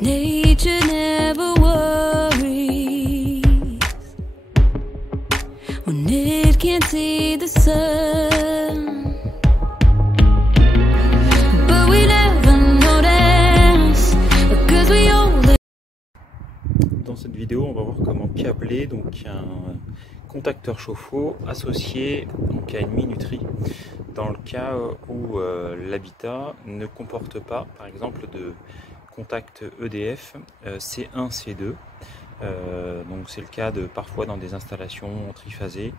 Nature never worries when it can't see the sun, but we never notice because we only. Dans cette vidéo, on va voir comment câbler donc un contacteur chauffe-eau associé donc à une minuterie dans le cas où l'habitat ne comporte pas, par exemple, de contact EDF C1, C2. Donc c'est le cas parfois dans des installations triphasées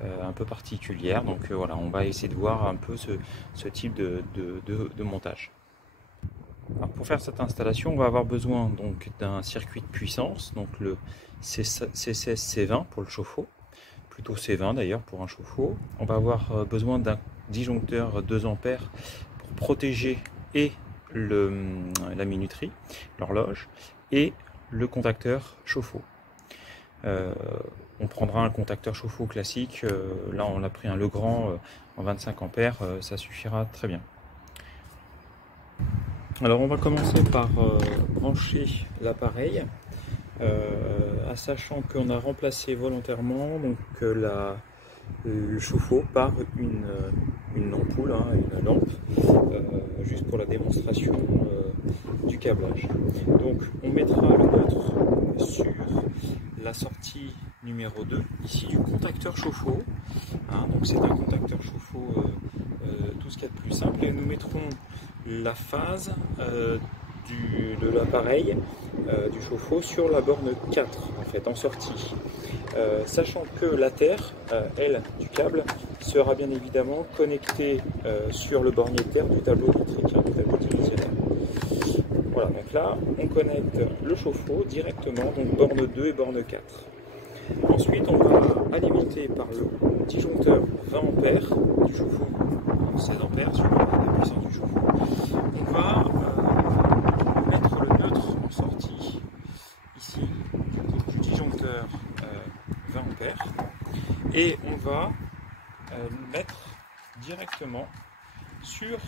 un peu particulières. Donc voilà, on va essayer de voir un peu ce type de montage. Alors pour faire cette installation, on va avoir besoin donc d'un circuit de puissance, donc le C16 C20 pour le chauffe-eau, plutôt C20 d'ailleurs pour un chauffe-eau. On va avoir besoin d'un disjoncteur 2 ampères pour protéger et la minuterie, l'horloge, et le contacteur chauffe-eau. On prendra un contacteur chauffe-eau classique, là on a pris un Legrand en 25 ampères, ça suffira très bien. Alors on va commencer par brancher l'appareil, sachant qu'on a remplacé volontairement donc, le chauffe-eau par une ampoule, une lampe, juste pour la démonstration du câblage. Donc on mettra le nôtre sur la sortie numéro 2, ici du contacteur chauffe-eau. Donc c'est un contacteur chauffe-eau tout ce qu'il y a de plus simple, et nous mettrons la phase de l'appareil du chauffe-eau sur la borne 4 en fait en sortie, sachant que la terre elle du câble sera bien évidemment connectée sur le bornier de terre du tableau électrique, du tableau divisionnel. Voilà, donc là on connecte le chauffe-eau directement, donc borne 2 et borne 4. Ensuite on va alimenter par le disjoncteur 20 ampères du chauffe-eau, 16 ampères sur la puissance du chauffe-eau. On va mettre le neutre en sortie ici du disjoncteur 20 ampères, et on va le mettre directement sur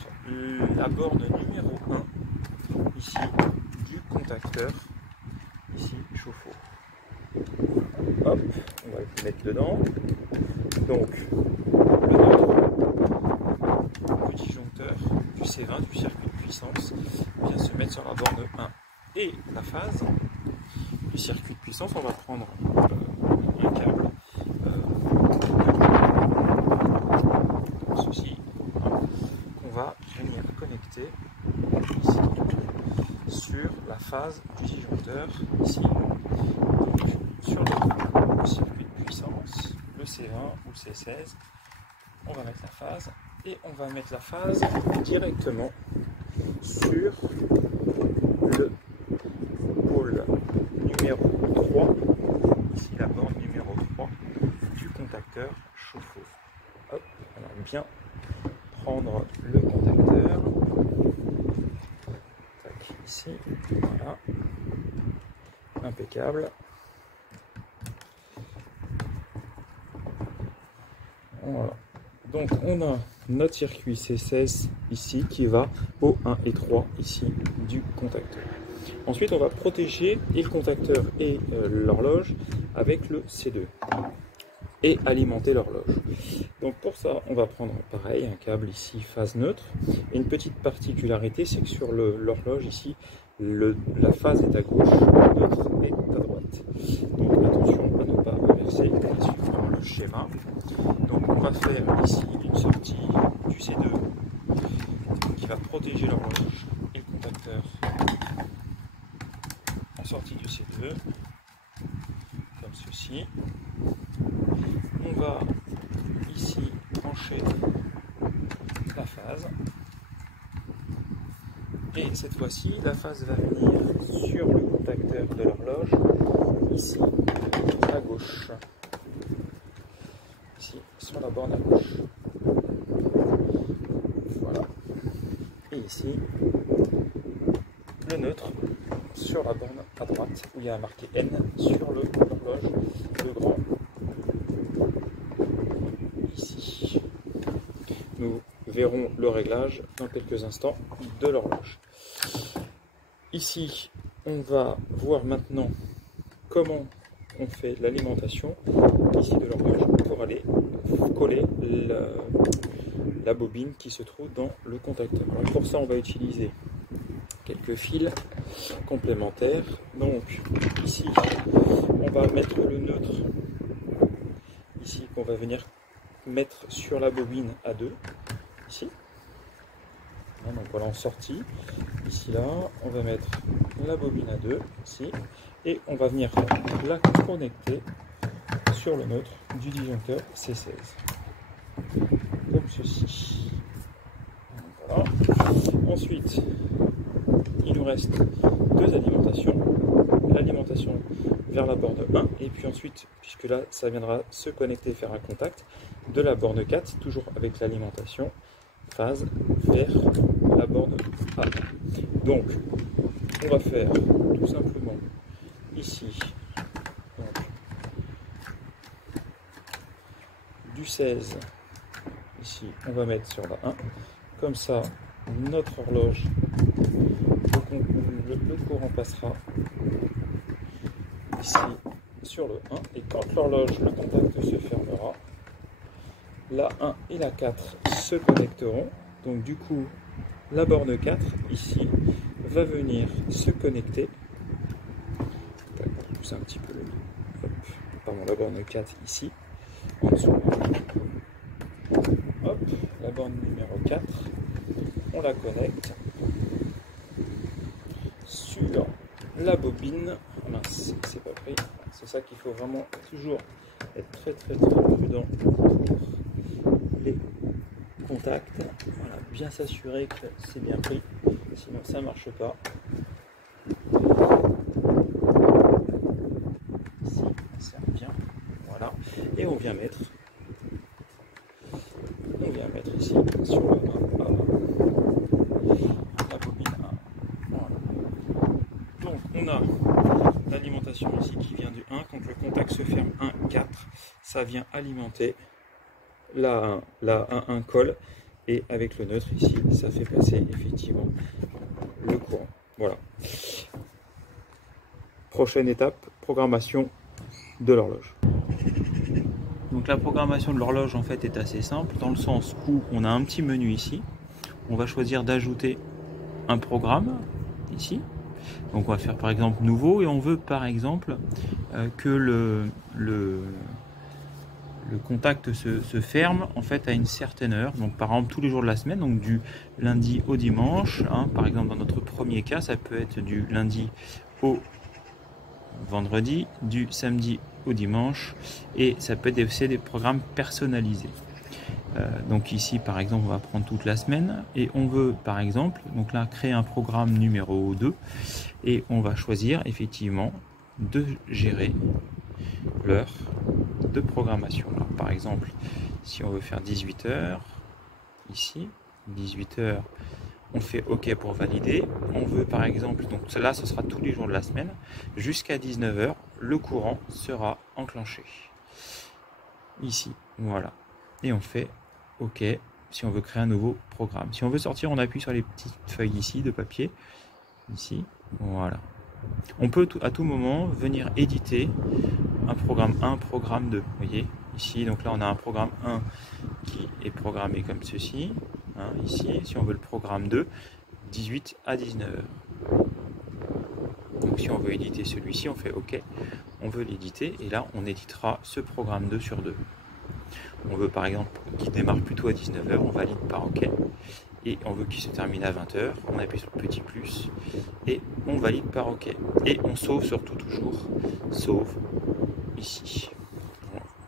la borne numéro 1 ici du contacteur ici chauffe-eau. Hop, on va le mettre dedans. Donc le neutre du disjoncteur du C20 du circuit de puissance vient se mettre sur la borne 1, et la phase du circuit de puissance, on va prendre un câble comme ceci, qu'on va venir connecter ici, sur la phase du disjoncteur ici, donc sur le circuit de puissance, le C20 ou le C16. On va mettre la phase, et on va mettre la phase directement sur le pôle numéro 3, ici la borne numéro 3 du contacteur chauffe-eau. Hop, alors bien prendre le contacteur, tac, ici, voilà, impeccable. Voilà. Donc on a notre circuit C16 ici qui va au 1 et 3 ici du contacteur. Ensuite on va protéger et le contacteur et l'horloge avec le C2 et alimenter l'horloge. Donc pour ça on va prendre pareil un câble ici phase neutre, et une petite particularité c'est que sur l'horloge ici la phase est à gauche, le neutre est à droite. Donc attention à ne pas inverser, et suivre le schéma. Donc on va faire ici une sortie du C2 qui va protéger l'horloge et le contacteur en sortie du C2, comme ceci. On va ici brancher la phase, et cette fois-ci la phase va venir sur le contacteur de l'horloge ici à gauche, ici sur la borne à gauche, voilà, et ici le neutre sur la borne à droite où il y a marqué N sur l'horloge, le grand ici. Nous verront le réglage dans quelques instants de l'horloge. Ici, on va voir maintenant comment on fait l'alimentation ici de l'horloge pour aller coller la bobine qui se trouve dans le contacteur. Alors pour ça, on va utiliser quelques fils complémentaires. Donc ici, on va mettre le neutre ici qu'on va venir mettre sur la bobine A2 ici. Donc voilà, en sortie ici là, on va mettre la bobine A2 ici et on va venir la connecter sur le neutre du disjoncteur C16 comme ceci. Voilà. Ensuite, il nous reste deux alimentations, l'alimentation vers la borne 1 et puis ensuite, puisque là ça viendra se connecter, faire un contact de la borne 4, toujours avec l'alimentation phase vers la borne A. Donc on va faire tout simplement ici donc, du 16 ici, on va mettre sur la 1, comme ça notre horloge, le courant passera ici sur le 1 et quand l'horloge, le contact se fermera, la 1 et la 4 se connecteront. Donc du coup, la borne 4 ici va venir se connecter. Je pousse un petit peu la borne 4 ici, en dessous. Hop, la borne numéro 4, on la connecte sur la bobine. Mince, c'est pas pris. C'est ça qu'il faut vraiment toujours être très prudent pour les contacts. Voilà, bien s'assurer que c'est bien pris, sinon ça marche pas. Ici, ça bien. Voilà. Et on vient mettre ici sur le 1 la bobine 1. Voilà. Donc on a l'alimentation ici qui vient du 1. Quand le contact se ferme 1, 4, ça vient alimenter la 1 colle et avec le neutre ici ça fait passer effectivement le courant. Voilà. Prochaine étape, programmation de l'horloge. Donc la programmation de l'horloge en fait est assez simple dans le sens où on a un petit menu ici. On va choisir d'ajouter un programme ici. Donc on va faire par exemple nouveau et on veut par exemple que le contact se ferme en fait à une certaine heure. Donc par exemple tous les jours de la semaine, donc du lundi au dimanche. Hein, par exemple dans notre premier cas, ça peut être du lundi au vendredi, du samedi au dimanche et ça peut être aussi des programmes personnalisés. Donc ici par exemple on va prendre toute la semaine et on veut par exemple donc là créer un programme numéro 2 et on va choisir effectivement de gérer l'heure de programmation. Alors, par exemple si on veut faire 18 heures ici 18 heures on fait OK pour valider. On veut par exemple, donc cela ce sera tous les jours de la semaine, jusqu'à 19 heures, le courant sera enclenché. Ici, voilà. Et on fait OK si on veut créer un nouveau programme. Si on veut sortir, on appuie sur les petites feuilles ici de papier. Ici, voilà. On peut à tout moment venir éditer un programme 1, programme 2. Vous voyez, ici, donc là on a un programme 1 qui est programmé comme ceci. Hein, ici, si on veut le programme 2, 18 à 19 heures. Donc si on veut éditer celui-ci, on fait OK. On veut l'éditer et là, on éditera ce programme 2 sur 2. On veut par exemple qu'il démarre plutôt à 19 heures, on valide par OK. Et on veut qu'il se termine à 20 heures, on appuie sur le petit plus et on valide par OK. Et on sauve surtout toujours, sauve ici.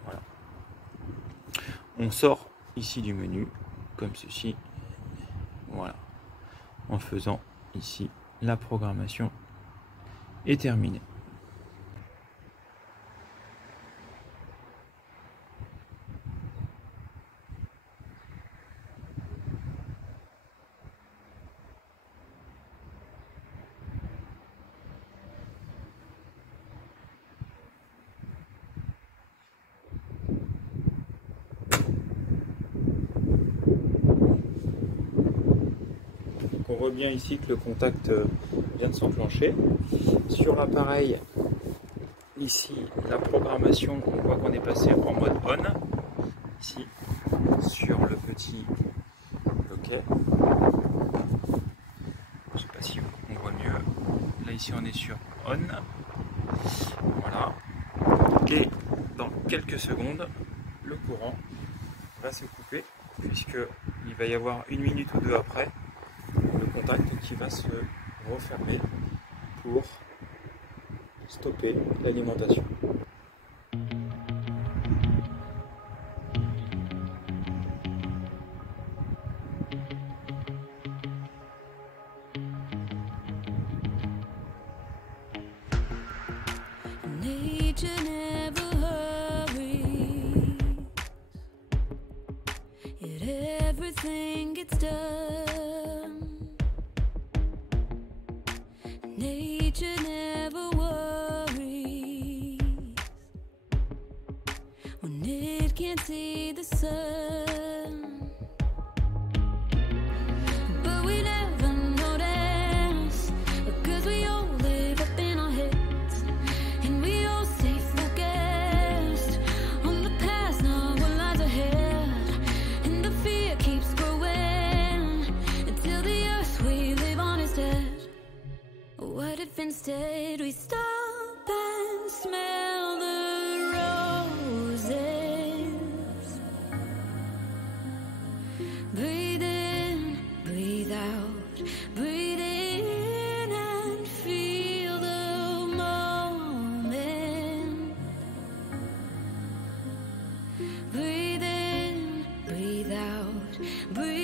Voilà. On sort ici du menu comme ceci, voilà, en faisant ici la programmation est terminée. voit bien ici que le contact vient de s'enclencher. Sur l'appareil, ici, la programmation, on voit qu'on est passé en mode on. Ici, sur le petit loquet. Je ne sais pas si on voit mieux. Là, ici, on est sur on. Voilà. Et dans quelques secondes, le courant va se couper, puisqu'il va y avoir 1 minute ou 2 après le contact qui va se refermer pour stopper l'alimentation. Nature never hurries, yet everything gets done. Nature never worries when it can't see the sun. But we never notice, because we all live up in our heads, and we all stay focused on the past, not what lies ahead. And the fear keeps growing until the earth we live on is dead. What if instead we stop and smell the roses? Breathe in, breathe out, breathe in and feel the moment. Breathe in, breathe out, breathe